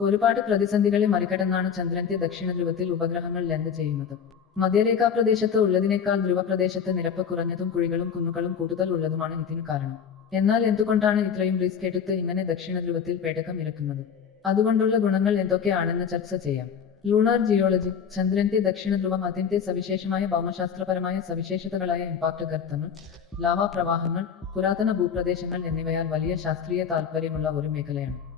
ഒരുപാട് പ്രതിസന്ധികളെ മറികടന്നാണ് ചന്ദ്രന്റെ ദക്ഷിണ ധ്രുവത്തിൽ ഉപഗ്രഹങ്ങൾ ലാൻഡ് ചെയ്യുന്നത്. മധ്യരേഖാപ്രദേശത്ത് ഉള്ളതിനേക്കാൾ ധ്രുവപ്രദേശത്ത് നിരപ്പ് കുറഞ്ഞതും കുഴികളും കുന്നുകളും കൂടുതൽ ഉള്ളതുമാണ് ഇതിനു കാരണം. എന്നാൽ എന്തുകൊണ്ടാണ് ഇത്രയും റിസ്ക് എടുത്ത് ഇങ്ങനെ ദക്ഷിണ ധ്രുവത്തിൽ പേടകം ഇറക്കുന്നത്? അതുകൊണ്ടുള്ള ഗുണങ്ങൾ എന്തൊക്കെയാണെന്ന് ചർച്ച ചെയ്യാം. Lunar geology. ചന്ദ്രന്റെ ദക്ഷിണ ധ്രുവം അതിന്റെ സവിശേഷമായ ഭൗമശാസ്ത്രപരമായ സവിശേഷതകളായ ഇമ്പാക്ട് ഗർത്തങ്ങൾ, ലാവാ പ്രവാഹങ്ങൾ, പുരാതന ഭൂപ്രദേശങ്ങൾ എന്നിവയാൽ വലിയ ശാസ്ത്രീയ താൽപ്പര്യമുള്ള ഒരു മേഖലയാണ്.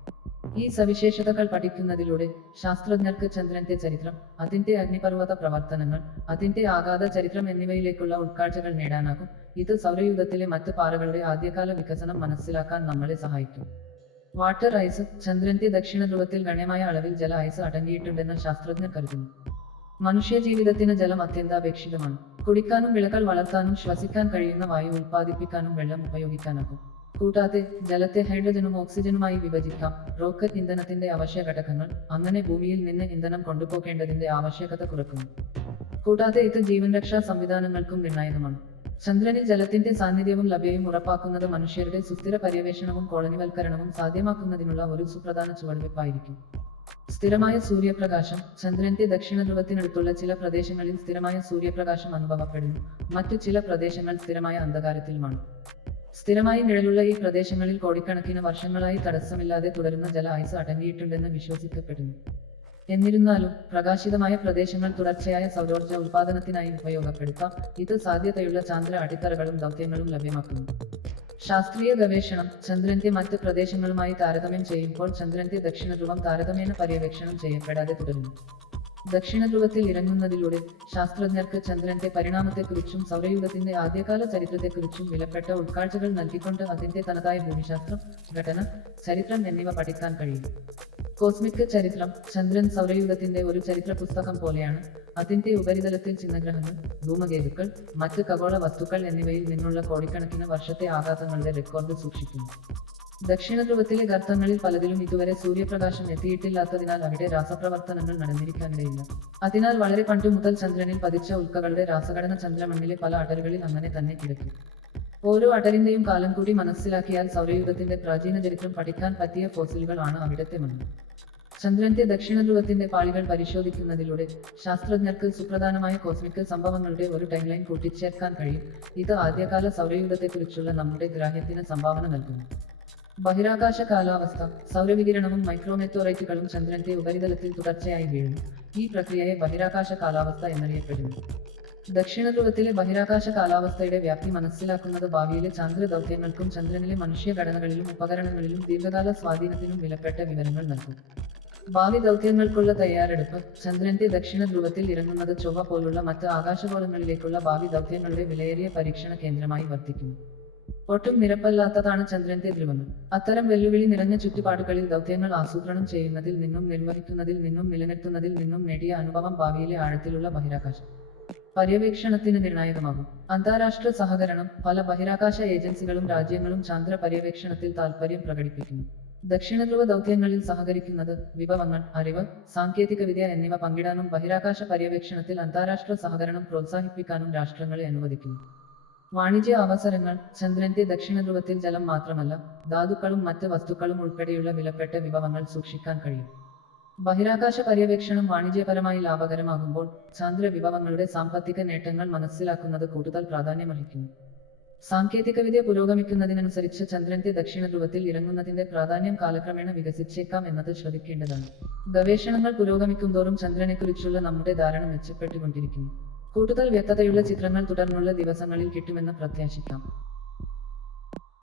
ഈ സവിശേഷതകൾ പഠിക്കുന്നതിലൂടെ ശാസ്ത്രജ്ഞർക്ക് ചന്ദ്രന്റെ ചരിത്രം, അതിന്റെ അഗ്നിപർവ്വത പ്രവർത്തനങ്ങൾ, അതിന്റെ ആഘാത ചരിത്രം എന്നിവയിലേക്കുള്ള ഉൾക്കാഴ്ചകൾ നേടാനാകും. ഇത് സൗരയൂഥത്തിലെ മറ്റ് പാറകളുടെ ആദ്യകാല വികസനം മനസ്സിലാക്കാൻ നമ്മളെ സഹായിക്കും. Water ice. ചന്ദ്രന്റെ ദക്ഷിണ ധ്രുവത്തിൽ ഗണ്യമായ അളവിൽ ജല ഐസ് അടങ്ങിയിട്ടുണ്ടെന്ന് ശാസ്ത്രജ്ഞർ കരുതുന്നു. മനുഷ്യജീവിതത്തിന് ജലം അത്യന്താപേക്ഷിതമാണ്. കുടിക്കാനും വിളകൾ വളർത്താനും ശ്വസിക്കാൻ കഴിയുന്ന വായു ഉൽപ്പാദിപ്പിക്കാനും വെള്ളം ഉപയോഗിക്കാനാകും. കൂടാതെ ജലത്തെ ഹൈഡ്രജനും ഓക്സിജനുമായി വിഭജിക്കാം. റോക്കറ്റ് ഇന്ധനത്തിന്റെ അവശ്യ ഘടകങ്ങൾ. അങ്ങനെ ഭൂമിയിൽ നിന്ന് ഇന്ധനം കൊണ്ടുപോകേണ്ടതിന്റെ ആവശ്യകത കുറക്കുന്നു. കൂടാതെ ഇത് ജീവൻ രക്ഷാ സംവിധാനങ്ങൾക്കും നിർണായകമാണ്. ചന്ദ്രനിൽ ജലത്തിന്റെ സാന്നിധ്യവും ലഭ്യതയും ഉറപ്പാക്കുന്നത് മനുഷ്യരുടെ സുസ്ഥിര പര്യവേഷണവും കോളനിവൽക്കരണവും സാധ്യമാക്കുന്നതിനുള്ള ഒരു സുപ്രധാന ചുവടുവയ്പായിരിക്കും. സ്ഥിരമായ സൂര്യപ്രകാശം. ചന്ദ്രന്റെ ദക്ഷിണ ധ്രുവത്തിനടുത്തുള്ള ചില പ്രദേശങ്ങളിൽ സ്ഥിരമായ സൂര്യപ്രകാശം അനുഭവപ്പെടുന്നു. മറ്റു ചില പ്രദേശങ്ങൾ സ്ഥിരമായ അന്ധകാരത്തിലുമാണ്. സ്ഥിരമായി നിഴലുള്ള ഈ പ്രദേശങ്ങളിൽ കോടിക്കണക്കിന് വർഷങ്ങളായി തടസ്സമില്ലാതെ തുടരുന്ന ജല ഐസ് അടങ്ങിയിട്ടുണ്ടെന്ന് വിശ്വസിക്കപ്പെടുന്നു. എന്നിരുന്നാലും പ്രകാശിതമായ പ്രദേശങ്ങൾ തുടർച്ചയായ സൗരോർജ്ജ ഉൽപാദനത്തിനായി ഉപയോഗപ്പെടുത്താം. ഇത് സാധ്യതയുള്ള ചാന്ദ്ര അടിത്തറകളും ദൗത്യങ്ങളും ലഭ്യമാക്കുന്നു. ശാസ്ത്രീയ ഗവേഷണം. ചന്ദ്രന്റെ മറ്റ് പ്രദേശങ്ങളുമായി താരതമ്യം ചെയ്യുമ്പോൾ ചന്ദ്രന്റെ ദക്ഷിണ ധ്രുവം താരതമ്യേന പര്യവേക്ഷണം ചെയ്യപ്പെടാതെ തുടരുന്നു. ദക്ഷിണ ധ്രുവത്തിൽ ഇറങ്ങുന്നതിലൂടെ ശാസ്ത്രജ്ഞർക്ക് ചന്ദ്രന്റെ പരിണാമത്തെക്കുറിച്ചും സൗരയൂഥത്തിന്റെ ആദ്യകാല ചരിത്രത്തെക്കുറിച്ചും വിലപ്പെട്ട ഉൾക്കാഴ്ചകൾ നൽകിക്കൊണ്ട് അതിന്റെ തനതായ ഭൂമിശാസ്ത്രം, ഘടന, ചരിത്രം എന്നിവ പഠിക്കാൻ കഴിയും. കോസ്മിക് ചരിത്രം. ചന്ദ്രൻ സൗരയൂഥത്തിന്റെ ഒരു ചരിത്ര പുസ്തകം പോലെയാണ്. അതിന്റെ ഉപരിതലത്തിൽ ചിഹ്നഗ്രഹങ്ങൾ, ധൂമകേതുക്കൾ, മറ്റ് ഖഗോള വസ്തുക്കൾ എന്നിവയിൽ നിന്നുള്ള കോടിക്കണക്കിന് വർഷത്തെ ആഘാതങ്ങളുടെ റെക്കോർഡ് സൂക്ഷിക്കുന്നു. ദക്ഷിണ ധ്രുവത്തിലെ ഗർത്തങ്ങളിൽ പലതിലും ഇതുവരെ സൂര്യപ്രകാശം എത്തിയിട്ടില്ലാത്തതിനാൽ അവിടെ രാസപ്രവർത്തനങ്ങൾ നടന്നിരിക്കാനിടയില്ല. അതിനാൽ വളരെ പണ്ടു മുതൽ ചന്ദ്രനിൽ പതിച്ച ഉൽക്കകളുടെ രാസഘടന ചന്ദ്രമണ്ണിലെ പല അടരുകളിൽ അങ്ങനെ തന്നെ കിടക്കും. ഓരോ അടരിന്റെയും കാലം കൂടി മനസ്സിലാക്കിയാൽ സൗരയൂഥത്തിന്റെ പ്രാചീന ചരിത്രം പഠിക്കാൻ പറ്റിയ ഫോസിലുകൾ ആണ് അവിടത്തെ മണ്ണ്. ചന്ദ്രന്റെ ദക്ഷിണ ധ്രുവത്തിന്റെ പാളികൾ പരിശോധിക്കുന്നതിലൂടെ ശാസ്ത്രജ്ഞർക്ക് സുപ്രധാനമായ കോസ്മിക് സംഭവങ്ങളുടെ ഒരു ടൈംലൈൻ കൂട്ടിച്ചേർക്കാൻ കഴിയും. ഇത് ആദ്യകാല സൗരയൂഥത്തെക്കുറിച്ചുള്ള നമ്മുടെ ഗ്രാഹ്യത്തിന് സംഭാവന നൽകുന്നു. ബഹിരാകാശ കാലാവസ്ഥ. സൗരവികിരണവും മൈക്രോമെറ്റോറൈറ്റുകളും ചന്ദ്രന്റെ ഉപരിതലത്തിൽ തുടർച്ചയായി വീഴുന്നു. ഈ പ്രക്രിയയെ ബഹിരാകാശ കാലാവസ്ഥ എന്നറിയപ്പെടുന്നു. ദക്ഷിണ ധ്രുവത്തിലെ ബഹിരാകാശ കാലാവസ്ഥയുടെ വ്യാപ്തി മനസ്സിലാക്കുന്നത് ഭാവിയിലെ ചാന്ദ്ര ദൗത്യങ്ങൾക്കും ചന്ദ്രനിലെ മനുഷ്യ ഘടനകളിലും ഉപകരണങ്ങളിലും ദീർഘകാല സ്വാധീനത്തിനും വിലപ്പെട്ട വിവരങ്ങൾ നൽകും. ഭാവി ദൗത്യങ്ങൾക്കുള്ള തയ്യാറെടുപ്പ്. ചന്ദ്രന്റെ ദക്ഷിണ ധ്രുവത്തിൽ ഇറങ്ങുന്നത് ചൊവ്വ പോലുള്ള മറ്റ് ആകാശഗോളങ്ങളിലേക്കുള്ള ഭാവി ദൗത്യങ്ങളുടെ വിലയേറിയ പരീക്ഷണ കേന്ദ്രമായി വർത്തിക്കുന്നു. ഒട്ടും നിരപ്പല്ലാത്തതാണ് ചന്ദ്രന്റെ ധ്രുവങ്ങൾ. അത്തരം വെല്ലുവിളി നിറഞ്ഞ ചുറ്റുപാടുകളിൽ ദൗത്യങ്ങൾ ആസൂത്രണം ചെയ്യുന്നതിൽ നിന്നും നിർവഹിക്കുന്നതിൽ നിന്നും നിലനിർത്തുന്നതിൽ നിന്നും നേടിയ അനുഭവം ഭാവിയിലെ ആഴത്തിലുള്ള ബഹിരാകാശ പര്യവേക്ഷണത്തിന് നിർണായകമാകും. അന്താരാഷ്ട്ര സഹകരണം. പല ബഹിരാകാശ ഏജൻസികളും രാജ്യങ്ങളും ചാന്ദ്ര പര്യവേക്ഷണത്തിൽ താൽപര്യം പ്രകടിപ്പിക്കുന്നു. ദക്ഷിണധ്രുവ ദൗത്യങ്ങളിൽ സഹകരിക്കുന്നത് വിഭവങ്ങൾ, അറിവ്, സാങ്കേതികവിദ്യ എന്നിവ പങ്കിടാനും ബഹിരാകാശ പര്യവേക്ഷണത്തിൽ അന്താരാഷ്ട്ര സഹകരണം പ്രോത്സാഹിപ്പിക്കാനും രാഷ്ട്രങ്ങളെ അനുവദിക്കുന്നു. വാണിജ്യ അവസരങ്ങൾ. ചന്ദ്രന്റെ ദക്ഷിണധ്രുവത്തിൽ ജലം മാത്രമല്ല, ധാതുക്കളും മറ്റ് വസ്തുക്കളും ഉൾപ്പെടെയുള്ള വിലപ്പെട്ട വിഭവങ്ങൾ സൂക്ഷിക്കാൻ കഴിയും. ബഹിരാകാശ പര്യവേക്ഷണം വാണിജ്യപരമായി ലാഭകരമാകുമ്പോൾ ചാന്ദ്ര വിഭവങ്ങളുടെ സാമ്പത്തിക നേട്ടങ്ങൾ മനസ്സിലാക്കുന്നത് കൂടുതൽ പ്രാധാന്യമർഹിക്കുന്നു. സാങ്കേതികവിദ്യ പുരോഗമിക്കുന്നതിനനുസരിച്ച് ചന്ദ്രന്റെ ദക്ഷിണധ്രുവത്തിൽ ഇറങ്ങുന്നതിന്റെ പ്രാധാന്യം കാലക്രമേണ വികസിച്ചേക്കാം എന്നത് ശ്രദ്ധിക്കേണ്ടതാണ്. ഗവേഷണങ്ങൾ പുരോഗമിക്കുന്തോറും ചന്ദ്രനെക്കുറിച്ചുള്ള നമ്മുടെ ധാരണ മെച്ചപ്പെട്ടുകൊണ്ടിരിക്കുന്നു. കൂടുതൽ വ്യക്തതയുള്ള ചിത്രങ്ങൾ തുടർന്നുള്ള ദിവസങ്ങളിൽ കിട്ടുമെന്ന് പ്രത്യാശിക്കാം.